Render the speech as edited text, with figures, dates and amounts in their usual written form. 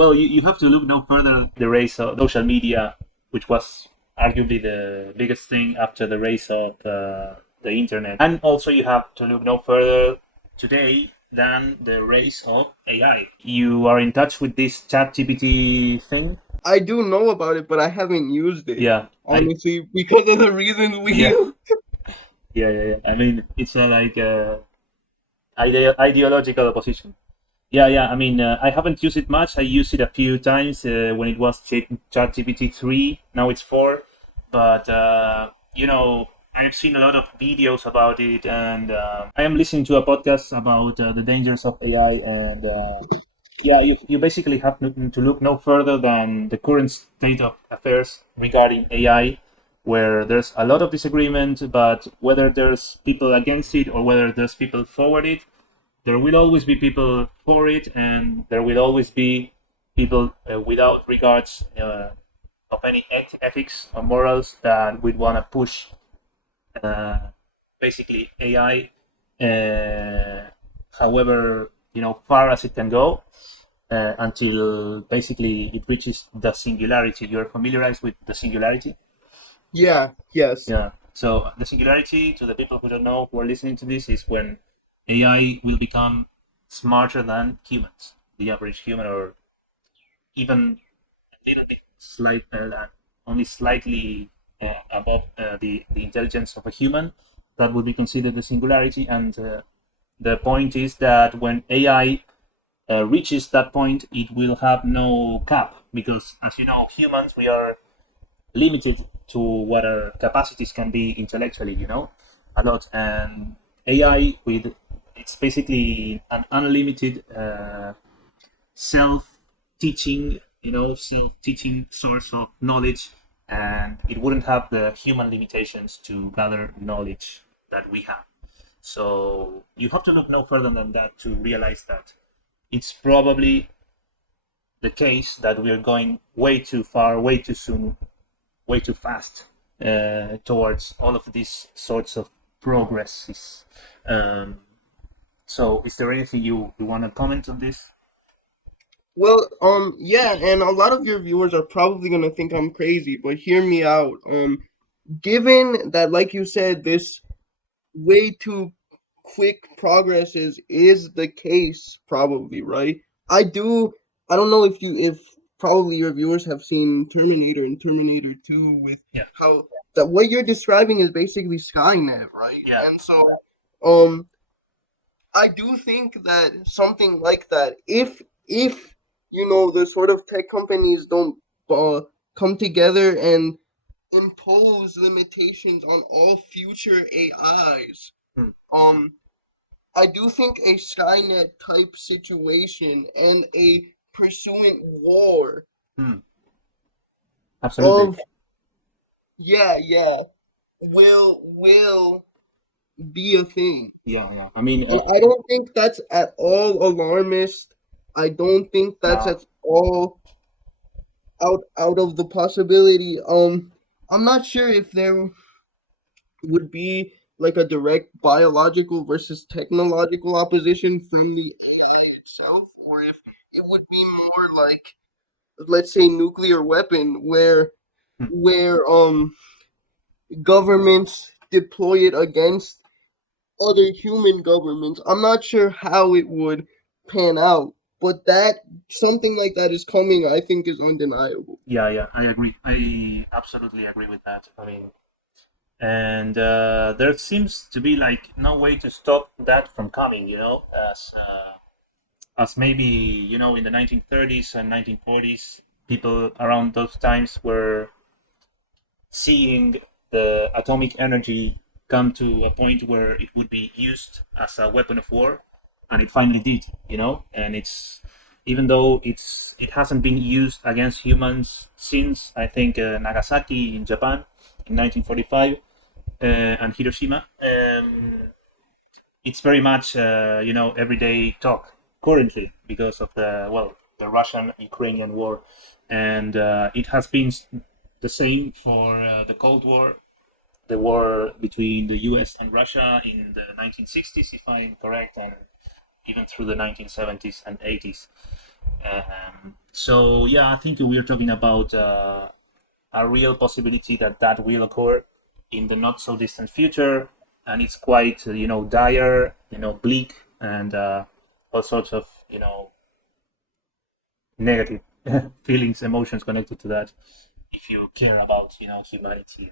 Well, you have to look no further the rise of social media, which was arguably the biggest thing after the rise of the internet. And also you have to look no further today than the rise of AI. You are in touch with this ChatGPT thing? I do know about it, but I haven't used it, Yeah, honestly, because of the reasons we yeah, use. yeah. I mean, it's like ideological opposition. Yeah. I mean, I haven't used it much. I used it a few times when it was ChatGPT 3. Now it's 4. But, I've seen a lot of videos about it. And I am listening to a podcast about the dangers of AI. And yeah, you basically have to look no further than the current state of affairs regarding AI, where there's a lot of disagreement, but whether there's people against it or whether there's people for it, there will always be people for it, and there will always be people without regards of any ethics or morals that would want to push uh, basically AI, however far as it can go, until basically it reaches the singularity. You're familiarized with the singularity? Yeah, yes. Yeah. So the singularity, to the people who don't know, who are listening to this, is when AI will become smarter than humans, the average human, or even a little bit only slightly above the intelligence of a human. That would be considered the singularity. And the point is that when AI reaches that point, it will have no cap, because, as you know, humans, we are limited to what our capacities can be intellectually, a lot. And AI, with it's basically an unlimited self-teaching, self-teaching source of knowledge, and it wouldn't have the human limitations to gather knowledge that we have. So you have to look no further than that to realize that it's probably the case that we are going way too far, way too soon, way too fast towards all of these sorts of progresses. Um, so, is there anything you want to comment on this? Well, yeah, and a lot of your viewers are probably gonna think I'm crazy, but hear me out. Given that, like you said, this way too quick progress is the case, probably, right? I do. I don't know if probably your viewers have seen Terminator and Terminator 2, with Yeah, how that what you're describing is basically Skynet, right? yeah, And so, um, I do think that something like that, if the sort of tech companies don't come together and impose limitations on all future AIs, hmm, um, I do think a Skynet type situation and a pursuant war hmm, absolutely. of, yeah, will be a thing. Yeah. I mean, And I don't think that's at all alarmist. I don't think that's no, at all out of the possibility. I'm not sure if there would be like a direct biological versus technological opposition from the AI itself, or if it would be more like, let's say, nuclear weapon, where hmm, where um governments deploy it against other human governments. I'm not sure how it would pan out, but that something like that is coming, I think, is undeniable. yeah, I agree. I absolutely agree with that. I mean, and there seems to be like no way to stop that from coming. As maybe in the 1930s and 1940s, people around those times were seeing the atomic energy come to a point where it would be used as a weapon of war, and it finally did. And it's, even though it hasn't been used against humans since, I think, Nagasaki in Japan in 1945, and Hiroshima. It's very much everyday talk currently because of the Russian-Ukrainian war, and it has been the same for the Cold War, the war between the U.S. and Russia in the 1960s, if I'm correct, and even through the 1970s and 80s. So yeah, I think we are talking about a real possibility that that will occur in the not so distant future, and it's quite dire, bleak, and all sorts of negative feelings, emotions connected to that. If you care about humanity